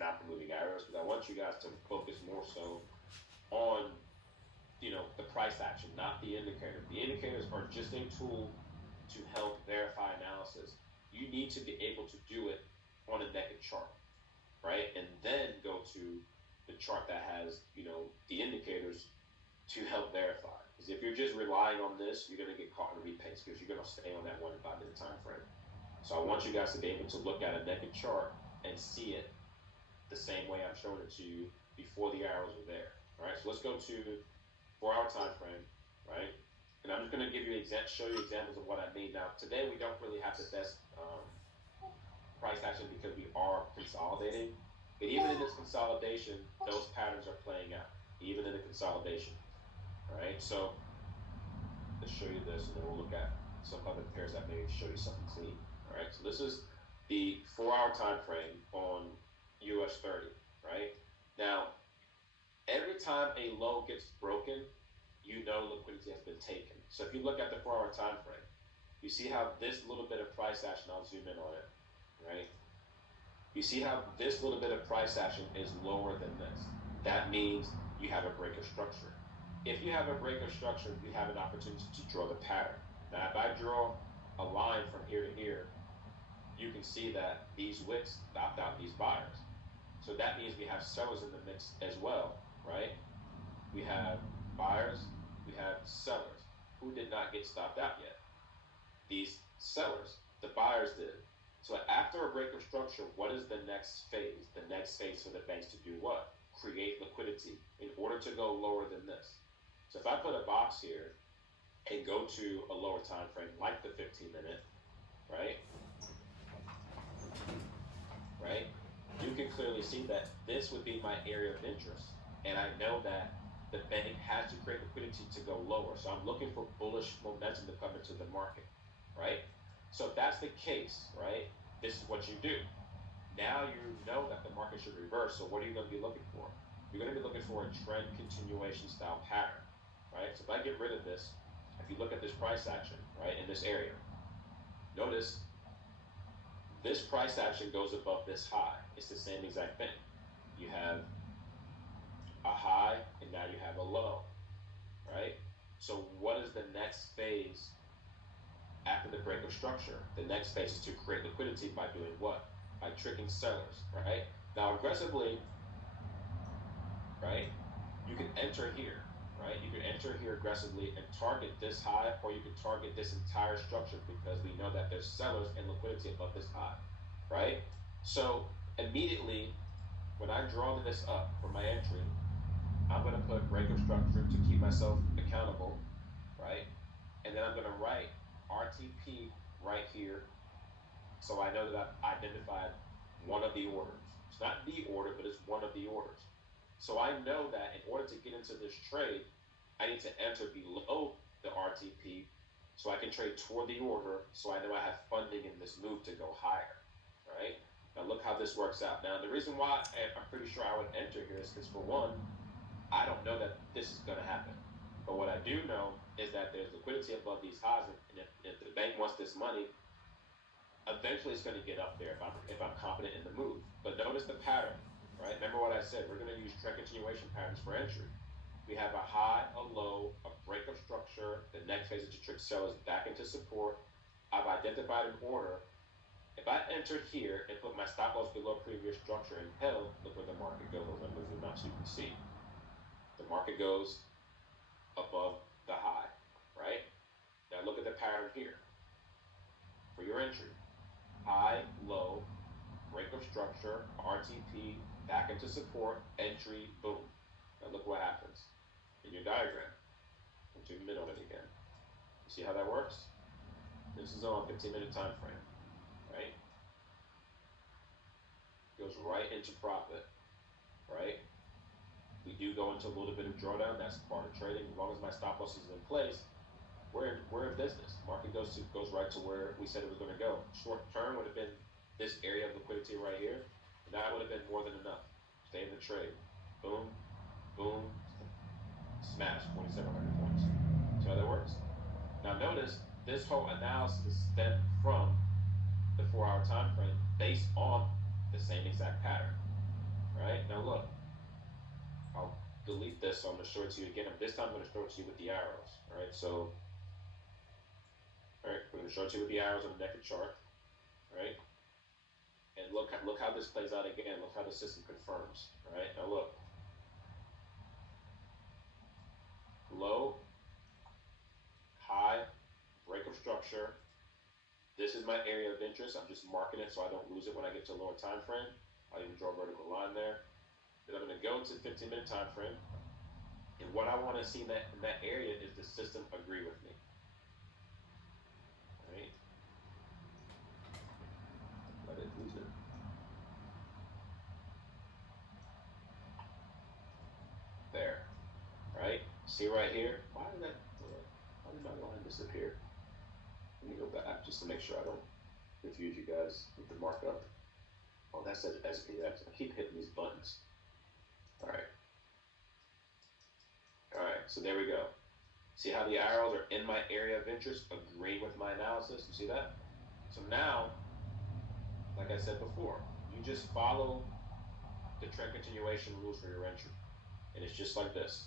not the moving arrows, because I want you guys to focus more so on the price action, not the indicator. The indicators are just a tool to help verify analysis. You need to be able to do it on a naked chart, right? And then go to the chart that has the indicators to help verify. Because if you're just relying on this, you're going to get caught in a repace because you're going to stay on that 1 to 5 minute time frame. So I want you guys to be able to look at a naked chart and see it the same way I'm showing it to you before the arrows are there. All right, so let's go to 4-hour time frame, right? And I'm just going to show you examples of what I mean. Now, today we don't really have the best price action because we are consolidating. But even in this consolidation, those patterns are playing out, even in the consolidation. All right, so let's show you this, and then we'll look at some other pairs that may show you something clean. All right, so this is the 4-hour time frame on US 30, right? Now, every time a low gets broken, liquidity has been taken. So if you look at the 4-hour time frame, you see how this little bit of price action, I'll zoom in on it, right? You see how this little bit of price action is lower than this. That means you have a break of structure. If you have a break of structure, you have an opportunity to draw the pattern. Now, if I draw a line from here to here, you can see that these wicks stopped out these buyers. So that means we have sellers in the mix as well, right? We have buyers, we have sellers who did not get stopped out yet. These sellers, the buyers did. So after a break of structure, what is the next phase? The next phase for the banks to do what? Create liquidity in order to go lower than this. So if I put a box here and go to a lower time frame like the 15-minute, right? You can clearly see that this would be my area of interest. And I know that the bank has to create liquidity to go lower. So I'm looking for bullish momentum to come into the market, right? So if that's the case, right, this is what you do. Now you know that the market should reverse. So what are you going to be looking for? You're going to be looking for a trend continuation style pattern, right? So if I get rid of this, if you look at this price action, right, in this area, notice this price action goes above this high. It's the same exact thing. You have a high and now you have a low, right? So what is the next phase after the break of structure? The next phase is to create liquidity by doing what? By tricking sellers, right? Now aggressively, right, you can enter here, right? You can enter here aggressively and target this high, or you can target this entire structure because we know that there's sellers and liquidity above this high, right? So immediately, when I draw this up for my entry, I'm going to put break of structure to keep myself accountable, right? And then I'm going to write RTP right here, so I know that I've identified one of the orders. It's not the order, but it's one of the orders. So I know that in order to get into this trade, I need to enter below the RTP so I can trade toward the order, so I know I have funding in this move to go higher, right? Now look how this works out. Now the reason why I'm pretty sure I would enter here is because, for one, I don't know that this is going to happen. But what I do know is that there's liquidity above these highs, and if the bank wants this money, eventually it's going to get up there if I'm confident in the move. But notice the pattern, right? Remember what I said. We're going to use trend continuation patterns for entry. We have a high, a low, a break of structure. The next phase is to trick sellers back into support. I've identified an order. If I enter here and put my stop loss below previous structure and held, look where the market goes. I'm going to zoom out so you can see. The market goes above the high, right? Now look at the pattern here for your entry. High, low, break of structure, RTP, back into support, entry, boom. Now look what happens in your diagram. I'll zoom in on it again. You see how that works? This is on a 15-minute time frame, right? Goes right into profit, right? We do go into a little bit of drawdown. That's part of trading. As long as my stop loss is in place, we're in business. Market goes right to where we said it was going to go. Short term would have been this area of liquidity right here. And that would have been more than enough. Stay in the trade. Boom, boom, smash, 4,700 points. See how that works? Now notice this whole analysis stemmed from the 4-hour time frame based on the same exact pattern. this, so I'm going to show it to you again. This time I'm going to show it to you with the arrows. All right, so all right, we're going to show it to you with the arrows on the naked chart. All right, and look how this plays out again. Look how the system confirms. All right, now look, low, high, break of structure. This is my area of interest. I'm just marking it so I don't lose it when I get to a lower time frame. I'll even draw a vertical line there. Then I'm going to go to 15-minute time frame. And what I want to see in that area is the system agree with me. All right. Let it lose it. There. All right. See right here? Why did my line disappear? Let me go back just to make sure I don't confuse you guys with the markup. Oh, that says SPX. I keep hitting these buttons. All right. All right, so there we go. See how the arrows are in my area of interest, agreeing with my analysis? You see that? So now, like I said before, you just follow the trend continuation rules for your entry. And it's just like this.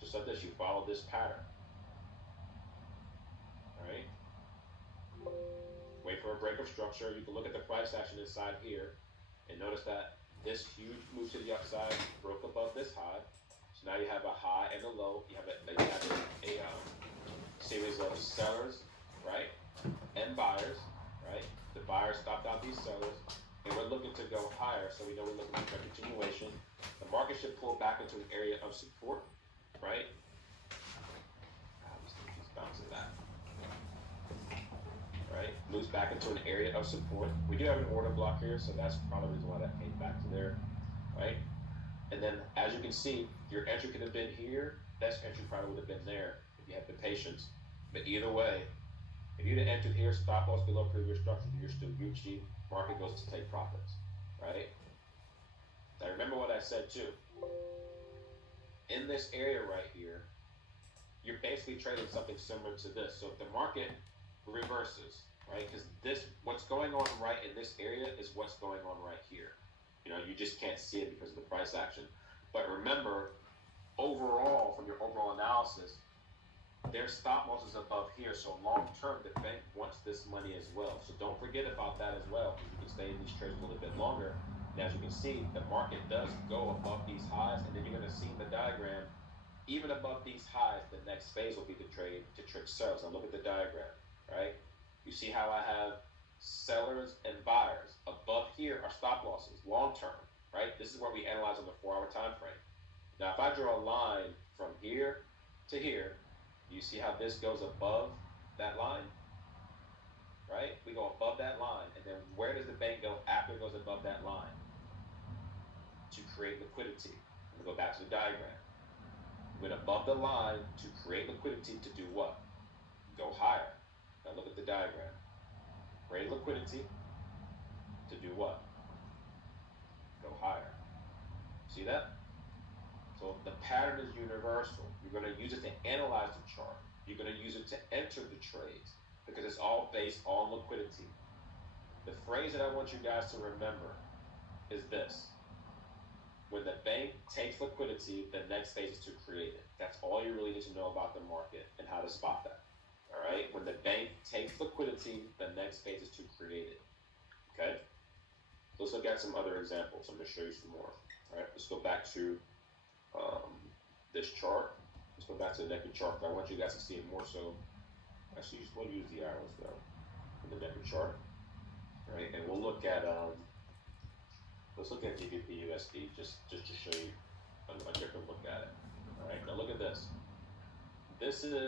Just like this, you follow this pattern. All right? Wait for a break of structure. You can look at the price action inside here and notice that this huge move to the upside broke above this high. So now you have a high and a low. You have a series of sellers, right, and buyers, right? The buyers stopped out these sellers, and we're looking to go higher. So we know we're looking for a continuation. The market should pull back into an area of support, right? Just bouncing that. Right, moves back into an area of support. We do have an order block here, so that's probably the reason why that came back to there, right? And then, as you can see, your entry could have been here. Next entry probably would have been there if you had the patience. But either way, if you'd have entered here, stop loss below previous structure, you're still Gucci. Market goes to take profits, right? Now remember what I said too. In this area right here, you're basically trading something similar to this. So if the market reverses, right? Because what's going on right in this area is what's going on right here. You know, you just can't see it because of the price action. But remember, overall, from your overall analysis, their stop loss is above here. So long term, the bank wants this money as well. So don't forget about that as well, because you can stay in these trades a little bit longer. And as you can see, the market does go above these highs, and then you're going to see in the diagram, even above these highs, the next phase will be the trade to trick sellers. Now look at the diagram, right? You see how I have sellers and buyers. Above here are stop losses, long term, right? This is what we analyze on the 4-hour time frame. Now, if I draw a line from here to here, you see how this goes above that line, right? We go above that line, and then where does the bank go after it goes above that line? To create liquidity. I'm gonna go back to the diagram. We went above the line to create liquidity to do what? Go higher. Now look at the diagram. Create liquidity to do what? Go higher. See that? So the pattern is universal. You're going to use it to analyze the chart. You're going to use it to enter the trades because it's all based on liquidity. The phrase that I want you guys to remember is this. When the bank takes liquidity, the next phase is to create it. That's all you really need to know about the market and how to spot that. All right? When the bank takes liquidity, the next phase is to create it. Okay? Let's look at some other examples. I'm going to show you some more. All right? Let's go back to this chart. Let's go back to the naked chart. I want you guys to see it more so. Actually, we'll use the arrows though in the naked chart. All right? And we'll look at let's look at GBP USD just to show you a different look at it. All right? Now look at this. This is